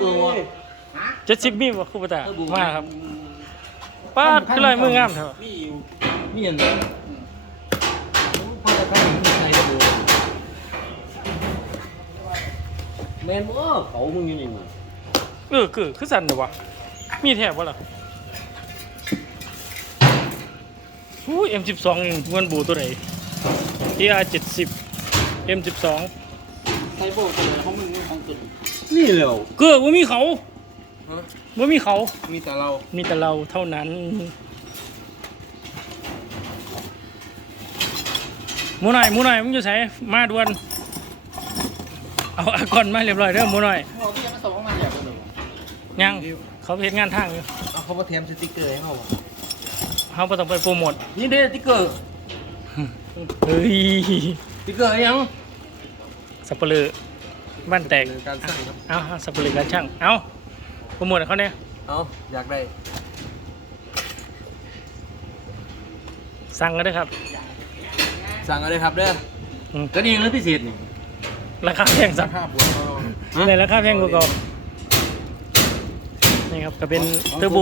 เบอร์วะเจ็ดสิบมีบ่ครูปตาเออบูมาครับป้าดคือลายมืองามเถอะมีอยู่มีอย่างไรพอจะเข้าถึงในระบบแมนบ่เขามึงอยู่นี่มึงเออคือคือสั่นเด้อวะมีแถบบ่ล่ะอู้ M12 นี่มันบูตัวไหน TR 70 M12 ไซโบตัวไหนของมึง ของตุนนี่เหรอเกือบ่มีเขาบ่มีเขา มีแต่เรามีแต่เราเท่านั้นหมูหน่อยหมูหน่อยมึงอยู่ไสมาด่วน เอาอากอนมาเรียบร้อยเด้อหมูหน่อยเราพี่ยังไม่ส่งเข้ามาอย่างเดิมยังเขาไปเฮ็ดงานทางอยู่เอาเขามาเทมสติ๊กเกอร์ให้เขาเขาบ่ต้องไปโปรโมทนี่เด้ติ๊กเกอร์เฮ้ยติ๊กเกอร์ยังสับปะเลอ บ้านแตก การสร้างครับ เอาเอาสับปะเลอการช่าง เอาโปรโมทให้เขาเนี่ยเอาอยากได้สั่งก็ได้ครับสั่งเอาเลยครับเด้ออืมก็ดีเลยพิเศษนี่ราคาแพงสักค่าบวกเขาในราคาแพงกว่าเก่านี่ครับก็เป็นเทอร์โบ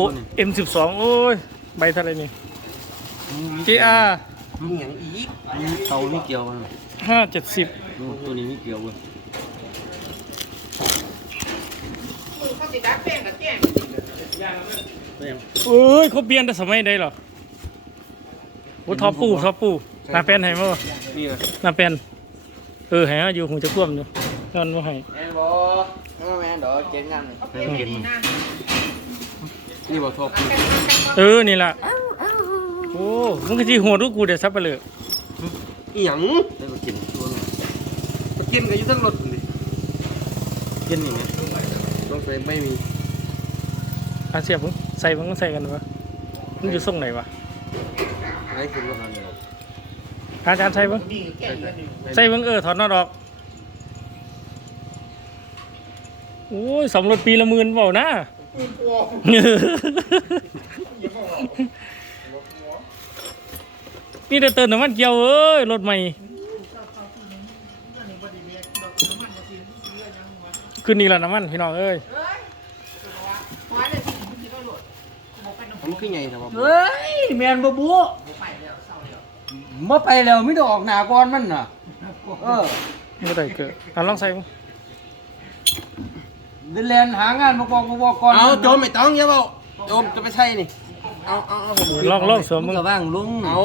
M12 โอ้ย ใบเท่าไหรนี่ GR มีอย่างอีกนี่เตานี่เกี่ยวมัน570นู่นตัวนี้ไม่เกี่ยวเว้ย เขาสิดักแป้งกับแจ้งไม่ยังเอ้ยเขาเปลี่ยนแต่สมัยใดหรอโอ้ท็อปปูท็อปปูหน้าเป็นให้มั้ยนี่เลยหน้าเป็นเออให้เอาอยู่คงจะท่วมอยู่นั่นว่าให้แอนบอแมนดอกเจ๊งงานเลยให้มันกินมันนี่บอกทบเออนี่ล่ะโอ้มึงก็จีหัวดูกูเดี๋ยวซับไปเลยอีหยังได้มากินตัวนึงมากินกันอยู่ทั้งรถเลย กินนี่ไหมต้องใส่ไม่มีอาเสียบมึงใส่มึงใส่กันวะมึงอยู่ส่งไหนวะไอ้คุณว่าทำยังไงอาจารย์ใส่มึงใส่มึงเออถอดนอดออกโอ้ยสำรถปีละหมื่นเปล่านะนี่แต่เติมน้ำมันเกียวเอ้ยรถใหม่ ขึ้นนี่แหละน้ำมันพี่น้องเอ้ยหัวเลยสิมึงสิก็โหลดบอกไปน้ำผมขึ้นไงครับเฮ้ยแมนบ่บัวไปแล้วเศร้าแล้วมาไปแล้วไม่ได้ออกหน้าก่อนมันน่ะเออไม่ได้เกิดอะลองใส่มึงเดินแลนหางานมาบอกมาบอกก่อนเอาโจมไม่ต้องอย่าบอกโจมจะไปใช่นี่เอาเอาเอาผมลองลองสวมมึมึงงก็ว่างลุงเอา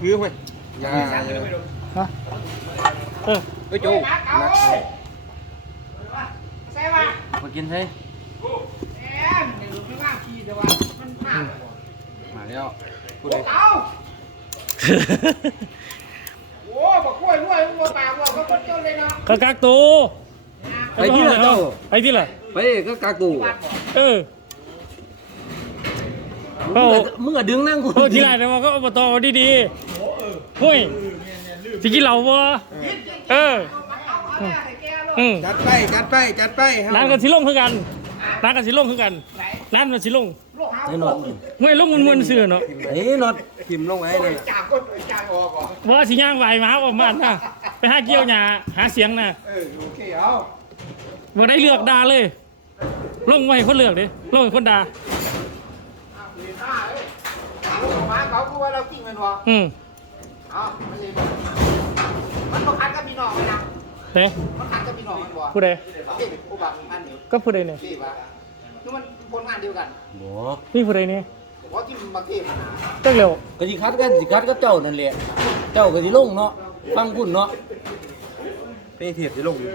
ถือไปอย่าฮะเออเอ้ยโจมาเก่าใช่ป่ะ มากินใช่แอมเดี๋ยวไม่ว่าขี่แต่ว่ามันมากมาแล้วพูดโอ้เลยเก่าโอ้บอกกล้วยรวยมึงบอกปากบอกก็คนจนเลยเนาะกะกักตัวไปที่ละเจ้าไปที่ละไปก็กากูวัดบอกเออมึงอะมึงอะดึงนั่งกูโอ้ทีไรเดี๋ยวมันก็อบตดีๆหุ้ยสิกินเหล้าบ่เออเอาแม่ให้แกเลยอืมจัดไปจัดไปจัดไปร้านกันสิลงคือกันร้านกันสิลงคือกันร้านมันสิลงลูกเฮาไอ้นอดเฮ้ยลงมันมันๆเสือเนาะไอ้นอดพิมพ์ลงไว้เลยจากคนไปจากออกก่อนว่าสิย่างไหวหมาออกมาน่ะไปหาเกี่ยวหญ้าหาเสียงน่ะเออโอเคเอาบ่ได้เลือกด่าเลย ลงไว้ให้คนเลือกดิลงให้คนด่าเรียนมาเอ้ยเอามาเขาคือว่าเราจริงมันวะอืมเอาไม่ใช่มันต้องคัดกับพี่น้องนะ เด้มันคัดกับพี่น้องมันบ่ผู้ใดเด็กอุบัติอันนี้ก็ผู้ใดเนี่ยพี่ว่าคือมันผลงานเดียวกันบ่มีผู้ใดเนี่ยเพราะที่มันมาเทพนะจักเร็วก็สิคัดกันสิคัดกับเจ้านั่นแหละ เจ้าก็สิลงเนาะ ฟังพุ่นเนาะเป้เทียบจะลงอยู่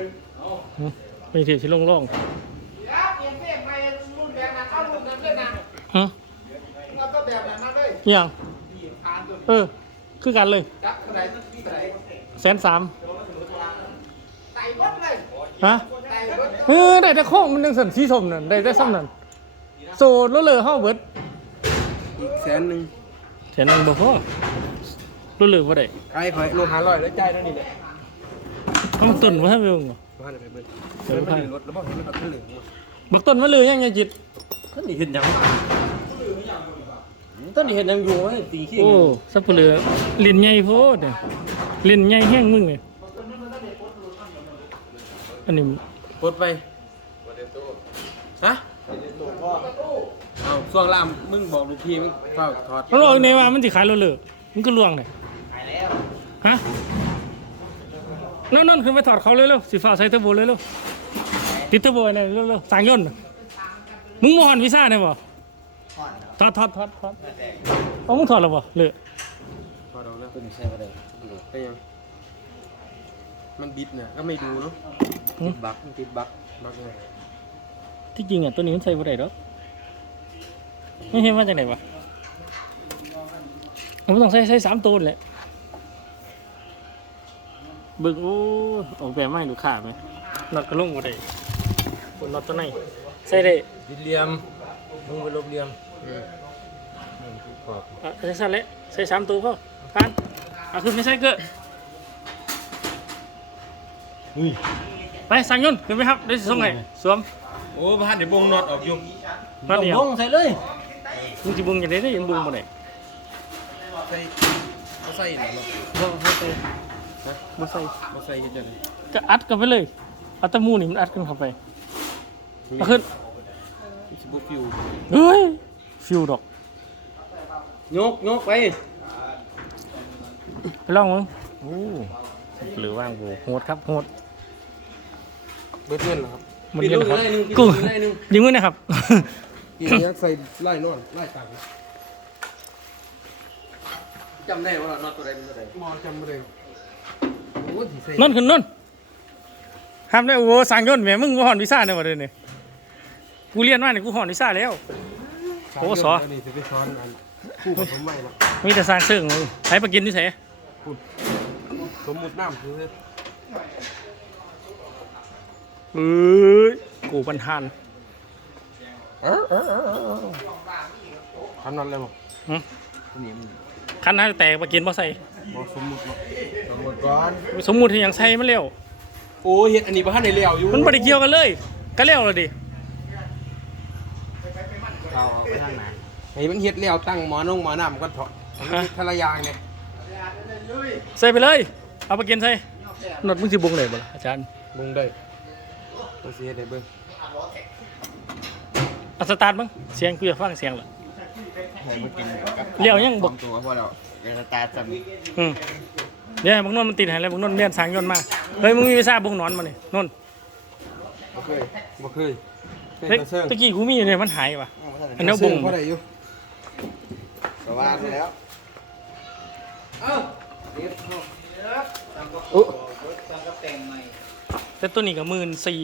มีที่สิลงล่องแล้วเปลี่ยนเพลงไปรุ่นแบบนั้นเอารุ่นนั้นเลยนะฮะเอาก็แบบนั้นเลยอหย่างผ่านตัวเออ คือกันเลยจักเท่าไหร่ที่เท่าไหร่แสนสามไต่บดเลย ฮะไต่บดเออได้แต่ข้องมันยังสันสีสมนั่นได้แต่ซ้ำนั่นโซดแล้วเลยเฮาเบิดอีกแสนหนึ่งแสนนึงบ่พอรู้เลยบ่ได้ไอ้คอยลงหาร้อยแล้วใจายนั่นนี่แหละเอามาตุนบ่ให้เบิ่งบ่บ้านไปเบิ่งเออไม่ได้รถแล้วบ้านมันเอาขึ้นเหลืองบักต้นมาเลยยังไงจิตท่านนี่เห็นหยังท่านนี่เห็นหยังอยู่ไอ้ตีขี้โอ้สับเปลือลิ้นใหญ่โพดเนี่ยลิ้นใหญ่แห้งมึงเนี่ย อันนี้ปลดไปใส่ช่วงล่ามมึงบอกลูกพี่มึงเฝ้าถอดมันบอกในว่ามันสิขายรถเลยมันก็ลวงเลยฮะนั่นนั่นขึ้นไปถอดเขาเลยเร็วสีฟ้าใส่เทอร์โบเลยเร็วติดเทอร์โบเนี่ยเร็วเร็วสั่งยนต์น่ะมึงมอนวีซ่าเนี่ยบ่ถอดถอดถอดถอดเอามึงถอดแล้วบ่เลยถอดเอาแล้วตัวนี้ใช่บ่ได้ไปยัง มันบิดเนี่ยก็ไม่ดูเนาะติดบักมันติดบักบักเลยที่จริงอะตัวนี้มันใส่บ่ได้หรอกไม่เห็นมาจากไหนวะมันต้องใส่ใส่สามตัวแหละเบิ่งโอ้ออกแบบมาให้ลูกค้าไหมน็อตก็ลงบ่ได้บนน็อตตัวไหนใส่ได้บิดเหลี่ยมมึงไปลบเหลี่ยมอืมนี่คือขอบอะใส่สั่นเลยใส่สามตัวพอผ่านเอาขึ้นไม่ใส่เกิด อุ้ยไปสั่งยนต์ขึ้นไปครับเดี๋ยวสิส่งให้สวมโอ้บ้านเดี๋ยวบงน็อตออกอยู่น็อตเดียวลงใส่เลยมึงจะบุงอย่างไรได้ยังบุงบ่ได้ใส่บ่ใส่หรอเนาะบ่บ่ใส่บ่ใส่บ่ใส่ก็จะได้ก็อัดกันไปเลยเอาแตะมูนี่มันอัดกันเข้าไปเอาขึ้นสิบ่ฟิวเฮ้ยฟิวดอกยกยกไปไปลองมึงโอ้หรือว่างโบโหดครับโหด เบิดเงินเหรอครับมันเงินครับปิดลูกกูอีกไล่หนึ่งยิงมือนะครับกินยักใส่ไล่นอนไล่ตังค์จำได้ว่าน็อตตัวใดเป็นตัวใดมอจำไม่ได้โอ้ที่ใส่นนขึ้นนนทำได้โอ้สั่งยนต์แหมมึงกูหอนวีซ่าเนี่ยวันเดียวนี่กูเรียนมาเนี่ยกูหอนวีซ่าแล้ว โอ้สอนี่จะไปซ้อนอันคู่ผสมไว้ละมีแต่สร้างเสื่องเลยใช้ปลากินที่ไหนสมมุติน้ำคือ เอ้ยกูปันทานทำนั้นเลยบ่นี่มันคันนั้นแตกปลากินบ่ใส่บ่สมมุติเนาะสมมุติก่อนสมมุติที่ยังใส่มันเร็วโอ้เฮ็ดอันนี้บ่ทันได้เลี้ยวอยู่มันบ่ได้เกี่ยวกันเลยก็เร็วเลยดิเอาไปทางไหนให้มันเฮ็ดแล้วตั้งหมอนงหมอน้ำก็เถาะมันเฮ็ดทะละอยางเนี่ยใส่ไปเลย เอาปลากินใส่นดมึงสิบงเลยบ่ล่ะอาจารย์ลงได้ ตัวสิเฮ็ดได้เบิ่งเอาสตาร์ทมั้งเสียงกูอยากฟังเสียงเหรอผมมากินกับเลี้ยวยังบอกตัวพอแล้วเดี๋ยวตาจำอืมเดี๋ยวบางนนมันติดให้แล้วบางนนเรียนสร้างยนต์มาเฮ้ยมึงมีวีซ่าบงหนอนมาเนี่ยนนบ่เคยบ่เคยเคยเฮ้ยมาเซิงตะกี้กูมีอยู่เนี่ยมันหายว่ะ อันนี้มาบเซิงงพอได้อยู่ก็ว่าแล้วโอ้แต่ ตัวนี้ก็หมื่นสี่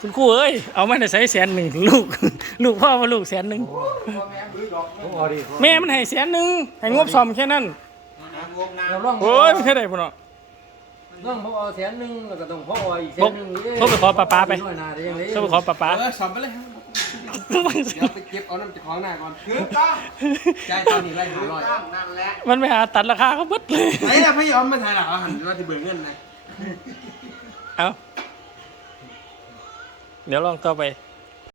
คุณครูเอ้ย เอามาได้ใช้แสนหนึ่งลูก ลูกพ่อมาลูกแสนหนึ่งพอดีแม่มันให้แสนหนึ่งให้งบซ่อมแค่นั้นเราลองโอ้ยไม่ใช่ได้พุ่นเนาะลองพอแสนหนึงแล้วก็ต้องพออีกแสนหนึงโทรไปขอป้าๆไปน้อยหนาได้ยังไงต้องไปขอป้าป้าเออสอบไปเลยครับเดี๋ยวไปเก็บเอาน้ำจากของหน้าก่อนคือจ่ายตอนนี้ไล่หาร้อยนั่นแหละมันไปหาตัดราคาเขาเบิดเลยไอ้ละพี่ยอมมาถ่ายหลักเอาหันว่าที่เบิกเงินนะ เอาเดี๋ยวลองต่อไป